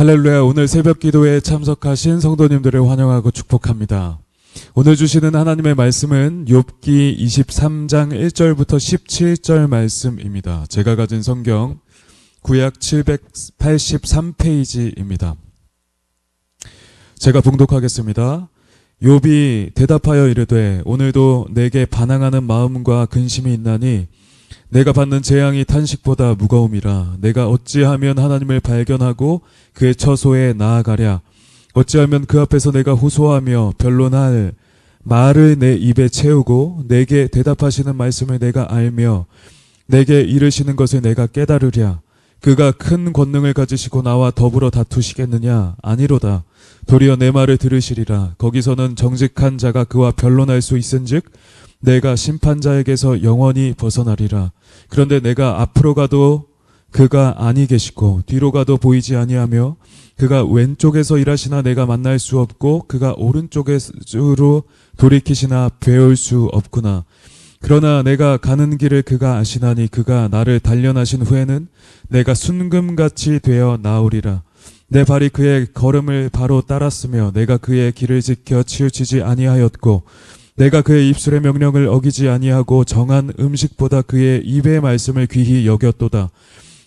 할렐루야. 오늘 새벽 기도에 참석하신 성도님들을 환영하고 축복합니다. 오늘 주시는 하나님의 말씀은 욥기 23장 1절부터 17절 말씀입니다. 제가 가진 성경 구약 783페이지입니다. 제가 봉독하겠습니다. 욥이 대답하여 이르되 오늘도 내게 반항하는 마음과 근심이 있나니 내가 받는 재앙이 탄식보다 무거움이라. 내가 어찌하면 하나님을 발견하고 그의 처소에 나아가랴. 어찌하면 그 앞에서 내가 호소하며 변론할 말을 내 입에 채우고 내게 대답하시는 말씀을 내가 알며 내게 이르시는 것을 내가 깨달으랴. 그가 큰 권능을 가지시고 나와 더불어 다투시겠느냐? 아니로다. 도리어 내 말을 들으시리라. 거기서는 정직한 자가 그와 변론할 수 있은즉 내가 심판자에게서 영원히 벗어나리라. 그런데 내가 앞으로 가도 그가 아니 계시고 뒤로 가도 보이지 아니하며 그가 왼쪽에서 일하시나 내가 만날 수 없고 그가 오른쪽으로 돌이키시나 배울 수 없구나. 그러나 내가 가는 길을 그가 아시나니 그가 나를 단련하신 후에는 내가 순금같이 되어 나오리라. 내 발이 그의 걸음을 바로 따랐으며 내가 그의 길을 지켜 치우치지 아니하였고 내가 그의 입술의 명령을 어기지 아니하고 정한 음식보다 그의 입의 말씀을 귀히 여겼도다.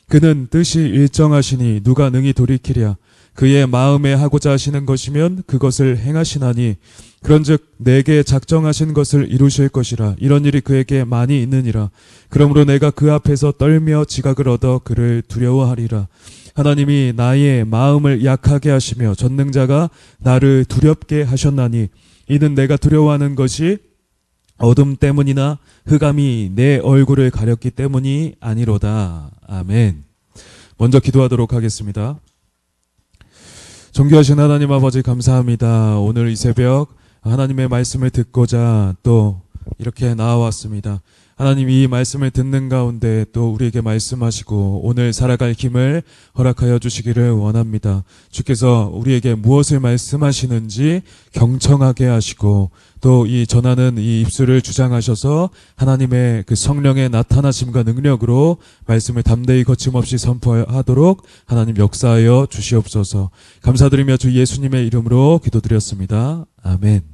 그는 뜻이 일정하시니 누가 능히 돌이키랴. 그의 마음에 하고자 하시는 것이면 그것을 행하시나니 그런즉 내게 작정하신 것을 이루실 것이라. 이런 일이 그에게 많이 있느니라. 그러므로 내가 그 앞에서 떨며 지각을 얻어 그를 두려워하리라. 하나님이 나의 마음을 약하게 하시며 전능자가 나를 두렵게 하셨나니 이는 내가 두려워하는 것이 어둠 때문이나 흑암이 내 얼굴을 가렸기 때문이 아니로다. 아멘. 먼저 기도하도록 하겠습니다. 존귀하신 하나님 아버지 감사합니다. 오늘 이 새벽 하나님의 말씀을 듣고자 또 이렇게 나와왔습니다. 하나님 이 말씀을 듣는 가운데 또 우리에게 말씀하시고 오늘 살아갈 힘을 허락하여 주시기를 원합니다. 주께서 우리에게 무엇을 말씀하시는지 경청하게 하시고 또 이 전하는 이 입술을 주장하셔서 하나님의 그 성령의 나타나심과 능력으로 말씀을 담대히 거침없이 선포하도록 하나님 역사하여 주시옵소서. 감사드리며 주 예수님의 이름으로 기도드렸습니다. 아멘.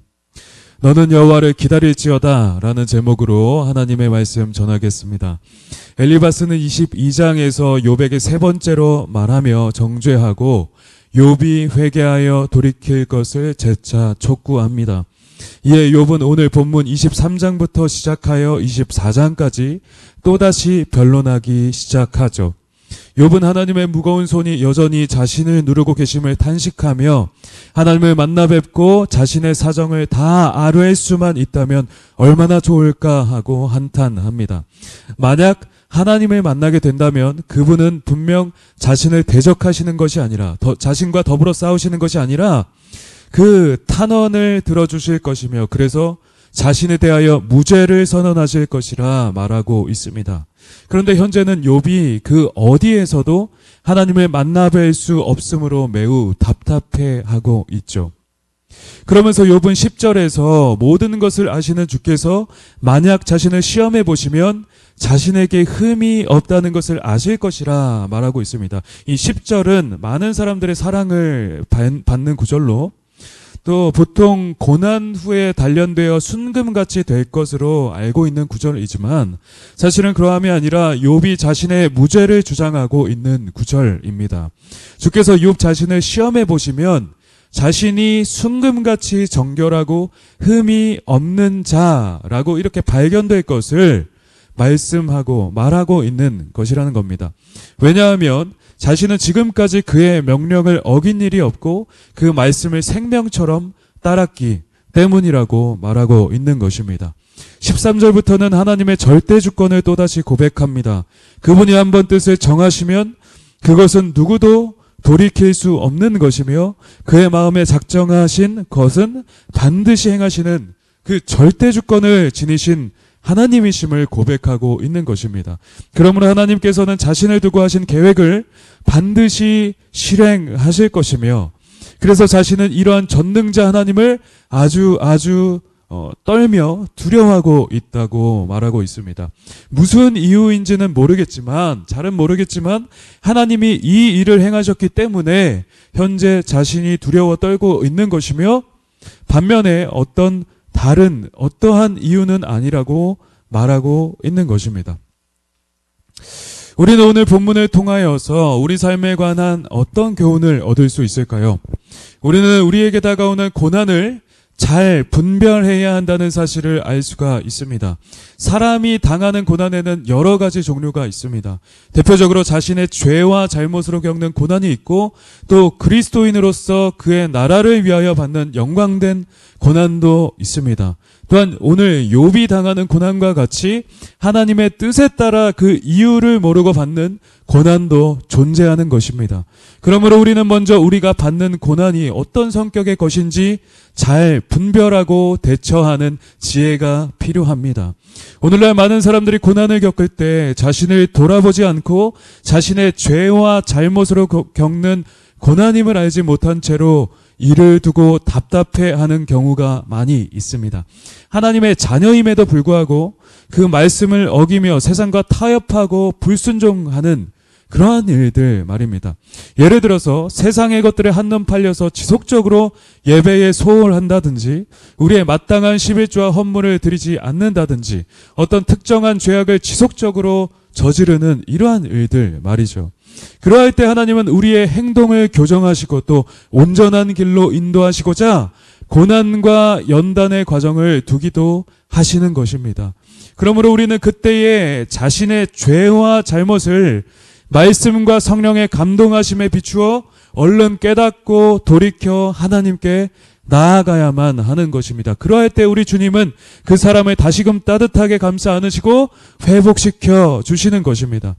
너는 여호와를 기다릴지어다 라는 제목으로 하나님의 말씀 전하겠습니다. 엘리바스는 22장에서 욥에게 세 번째로 말하며 정죄하고 욥이 회개하여 돌이킬 것을 재차 촉구합니다. 이에 욥은 오늘 본문 23장부터 시작하여 24장까지 또다시 변론하기 시작하죠. 욥은 하나님의 무거운 손이 여전히 자신을 누르고 계심을 탄식하며 하나님을 만나 뵙고 자신의 사정을 다 아뢰 수만 있다면 얼마나 좋을까 하고 한탄합니다. 만약 하나님을 만나게 된다면 그분은 분명 자신을 대적하시는 것이 아니라 자신과 더불어 싸우시는 것이 아니라 그 탄원을 들어주실 것이며 그래서 자신에 대하여 무죄를 선언하실 것이라 말하고 있습니다. 그런데 현재는 욥이 그 어디에서도 하나님을 만나 뵐 수 없으므로 매우 답답해하고 있죠. 그러면서 욥은 10절에서 모든 것을 아시는 주께서 만약 자신을 시험해 보시면 자신에게 흠이 없다는 것을 아실 것이라 말하고 있습니다. 이 10절은 많은 사람들의 사랑을 받는 구절로 또 보통 고난 후에 단련되어 순금같이 될 것으로 알고 있는 구절이지만 사실은 그러함이 아니라 욥이 자신의 무죄를 주장하고 있는 구절입니다. 주께서 욥 자신을 시험해 보시면 자신이 순금같이 정결하고 흠이 없는 자라고 이렇게 발견될 것을 말씀하고 말하고 있는 것이라는 겁니다. 왜냐하면 자신은 지금까지 그의 명령을 어긴 일이 없고 그 말씀을 생명처럼 따랐기 때문이라고 말하고 있는 것입니다. 13절부터는 하나님의 절대 주권을 또다시 고백합니다. 그분이 한번 뜻을 정하시면 그것은 누구도 돌이킬 수 없는 것이며 그의 마음에 작정하신 것은 반드시 행하시는 그 절대 주권을 지니신 하나님이심을 고백하고 있는 것입니다. 그러므로 하나님께서는 자신을 두고 하신 계획을 반드시 실행하실 것이며 그래서 자신은 이러한 전능자 하나님을 아주 떨며 두려워하고 있다고 말하고 있습니다. 무슨 이유인지는 모르겠지만, 잘은 모르겠지만 하나님이 이 일을 행하셨기 때문에 현재 자신이 두려워 떨고 있는 것이며, 반면에 어떠한 이유는 아니라고 말하고 있는 것입니다. 우리는 오늘 본문을 통하여서 우리 삶에 관한 어떤 교훈을 얻을 수 있을까요? 우리는 우리에게 다가오는 고난을 잘 분별해야 한다는 사실을 알 수가 있습니다. 사람이 당하는 고난에는 여러 가지 종류가 있습니다. 대표적으로 자신의 죄와 잘못으로 겪는 고난이 있고, 또 그리스도인으로서 그의 나라를 위하여 받는 영광된 고난도 있습니다. 또한 오늘 욥이 당하는 고난과 같이 하나님의 뜻에 따라 그 이유를 모르고 받는 고난도 존재하는 것입니다. 그러므로 우리는 먼저 우리가 받는 고난이 어떤 성격의 것인지 잘 분별하고 대처하는 지혜가 필요합니다. 오늘날 많은 사람들이 고난을 겪을 때 자신을 돌아보지 않고 자신의 죄와 잘못으로 겪는 고난임을 알지 못한 채로 이를 두고 답답해하는 경우가 많이 있습니다. 하나님의 자녀임에도 불구하고 그 말씀을 어기며 세상과 타협하고 불순종하는 그러한 일들 말입니다. 예를 들어서 세상의 것들에 한눈 팔려서 지속적으로 예배에 소홀한다든지, 우리의 마땅한 11조와 헌물을 드리지 않는다든지, 어떤 특정한 죄악을 지속적으로 저지르는 이러한 일들 말이죠. 그러할 때 하나님은 우리의 행동을 교정하시고 또 온전한 길로 인도하시고자 고난과 연단의 과정을 두기도 하시는 것입니다. 그러므로 우리는 그때에 자신의 죄와 잘못을 말씀과 성령의 감동하심에 비추어 얼른 깨닫고 돌이켜 하나님께 나아가야만 하는 것입니다. 그러할 때 우리 주님은 그 사람을 다시금 따뜻하게 감싸 안으시고 회복시켜 주시는 것입니다.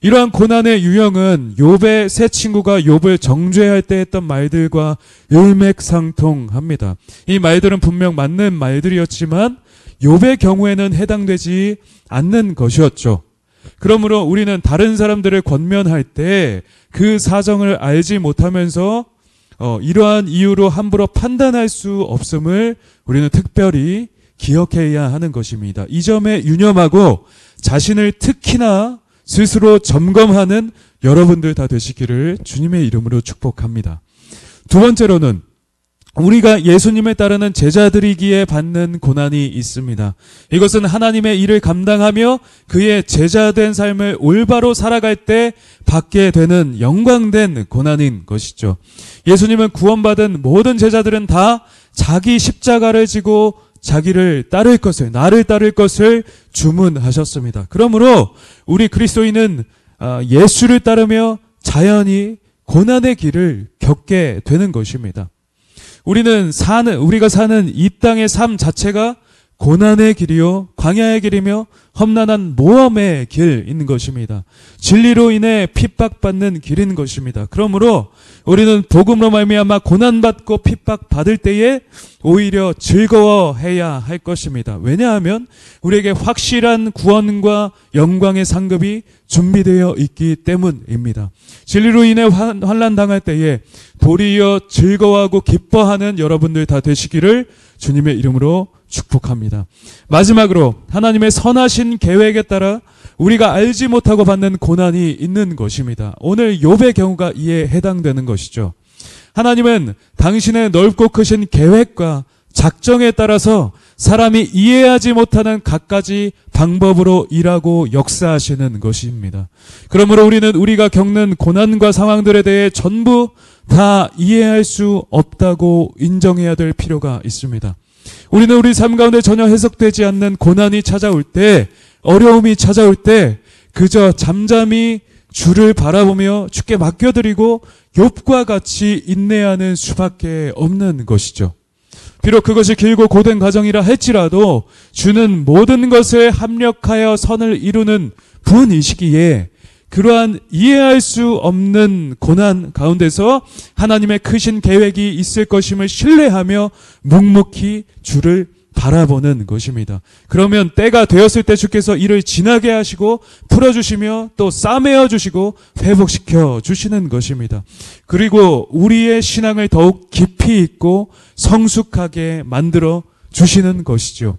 이러한 고난의 유형은 욥의 세 친구가 욥을 정죄할 때 했던 말들과 일맥상통합니다. 이 말들은 분명 맞는 말들이었지만 욥의 경우에는 해당되지 않는 것이었죠. 그러므로 우리는 다른 사람들을 권면할 때 그 사정을 알지 못하면서 이러한 이유로 함부로 판단할 수 없음을 우리는 특별히 기억해야 하는 것입니다. 이 점에 유념하고 자신을 특히나 스스로 점검하는 여러분들 다 되시기를 주님의 이름으로 축복합니다. 두 번째로는 우리가 예수님을 따르는 제자들이기에 받는 고난이 있습니다. 이것은 하나님의 일을 감당하며 그의 제자된 삶을 올바로 살아갈 때 받게 되는 영광된 고난인 것이죠. 예수님은 구원받은 모든 제자들은 다 자기 십자가를 지고 자기를 따를 것을, 나를 따를 것을 주문하셨습니다. 그러므로 우리 그리스도인은 예수를 따르며 자연히 고난의 길을 겪게 되는 것입니다. 우리가 사는 이 땅의 삶 자체가 고난의 길이요, 광야의 길이며 험난한 모험의 길인 것입니다. 진리로 인해 핍박받는 길인 것입니다. 그러므로 우리는 복음으로 말미암아 고난받고 핍박받을 때에 오히려 즐거워해야 할 것입니다. 왜냐하면 우리에게 확실한 구원과 영광의 상급이 준비되어 있기 때문입니다. 진리로 인해 환난 당할 때에 도리어 즐거워하고 기뻐하는 여러분들 다 되시기를 주님의 이름으로 축복합니다. 마지막으로 하나님의 선하신 계획에 따라 우리가 알지 못하고 받는 고난이 있는 것입니다. 오늘 욥의 경우가 이에 해당되는 것이죠. 하나님은 당신의 넓고 크신 계획과 작정에 따라서 사람이 이해하지 못하는 갖가지 방법으로 일하고 역사하시는 것입니다. 그러므로 우리는 우리가 겪는 고난과 상황들에 대해 전부 다 이해할 수 없다고 인정해야 될 필요가 있습니다. 우리는 우리 삶 가운데 전혀 해석되지 않는 고난이 찾아올 때, 어려움이 찾아올 때 그저 잠잠히 주를 바라보며 주께 맡겨드리고 욥과 같이 인내하는 수밖에 없는 것이죠. 비록 그것이 길고 고된 과정이라 할지라도 주는 모든 것을 합력하여 선을 이루는 분이시기에 그러한 이해할 수 없는 고난 가운데서 하나님의 크신 계획이 있을 것임을 신뢰하며 묵묵히 주를 바라보는 것입니다. 그러면 때가 되었을 때 주께서 이를 지나게 하시고 풀어주시며 또 싸매어 주시고 회복시켜 주시는 것입니다. 그리고 우리의 신앙을 더욱 깊이 있고 성숙하게 만들어 주시는 것이죠.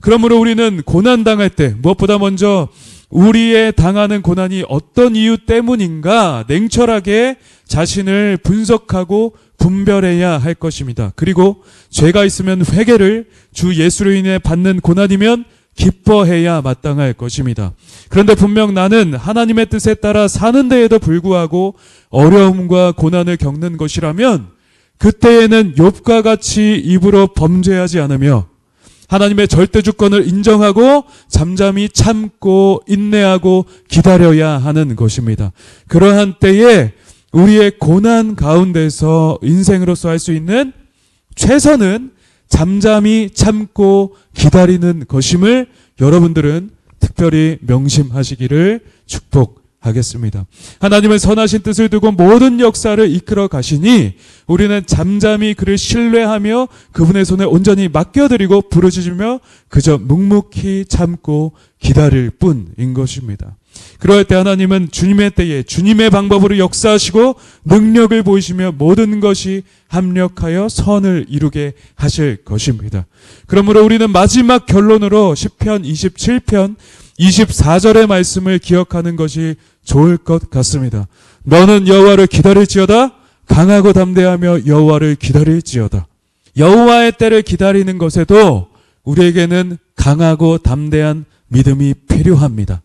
그러므로 우리는 고난당할 때 무엇보다 먼저 우리의 당하는 고난이 어떤 이유 때문인가 냉철하게 자신을 분석하고 분별해야 할 것입니다. 그리고 죄가 있으면 회개를, 주 예수로 인해 받는 고난이면 기뻐해야 마땅할 것입니다. 그런데 분명 나는 하나님의 뜻에 따라 사는 데에도 불구하고 어려움과 고난을 겪는 것이라면 그때에는 욥과 같이 입으로 범죄하지 않으며 하나님의 절대 주권을 인정하고 잠잠히 참고 인내하고 기다려야 하는 것입니다. 그러한 때에 우리의 고난 가운데서 인생으로서 할 수 있는 최선은 잠잠히 참고 기다리는 것임을 여러분들은 특별히 명심하시기를 축복하겠습니다. 하나님은 선하신 뜻을 두고 모든 역사를 이끌어 가시니 우리는 잠잠히 그를 신뢰하며 그분의 손에 온전히 맡겨드리고 부르짖으며 그저 묵묵히 참고 기다릴 뿐인 것입니다. 그럴 때 하나님은 주님의 때에 주님의 방법으로 역사하시고 능력을 보이시며 모든 것이 합력하여 선을 이루게 하실 것입니다. 그러므로 우리는 마지막 결론으로 시편 27편 24절의 말씀을 기억하는 것이 좋을 것 같습니다. 너는 여호와를 기다릴지어다 강하고 담대하며 여호와를 기다릴지어다. 여호와의 때를 기다리는 것에도 우리에게는 강하고 담대한 믿음이 필요합니다.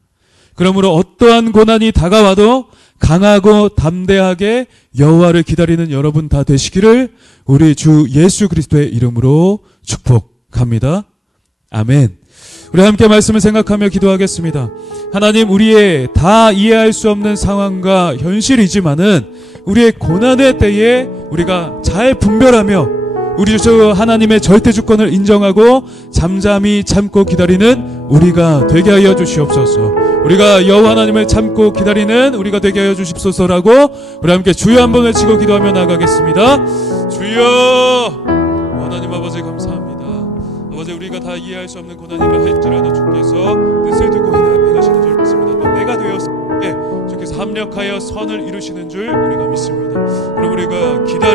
그러므로 어떠한 고난이 다가와도 강하고 담대하게 여호와를 기다리는 여러분 다 되시기를 우리 주 예수 그리스도의 이름으로 축복합니다. 아멘. 우리 함께 말씀을 생각하며 기도하겠습니다. 하나님, 우리의 다 이해할 수 없는 상황과 현실이지만은 우리의 고난의 때에 우리가 잘 분별하며 우리 주 하나님의 절대 주권을 인정하고 잠잠히 참고 기다리는 우리가 되게 하여 주시옵소서. 우리가 여호와 하나님을 참고 기다리는 우리가 되게 하여 주십소서라고 우리 함께 주여 한번 외치고 기도하며 나가겠습니다. 주여! 하나님 아버지 감사합니다. 아버지, 우리가 다 이해할 수 없는 고난이라 할지라도 주께서 뜻을 두고 행하시는 줄 믿습니다. 또 내가 되었을 때 주께서 합력하여 선을 이루시는 줄 우리가 믿습니다. 그럼 우리가 기다리는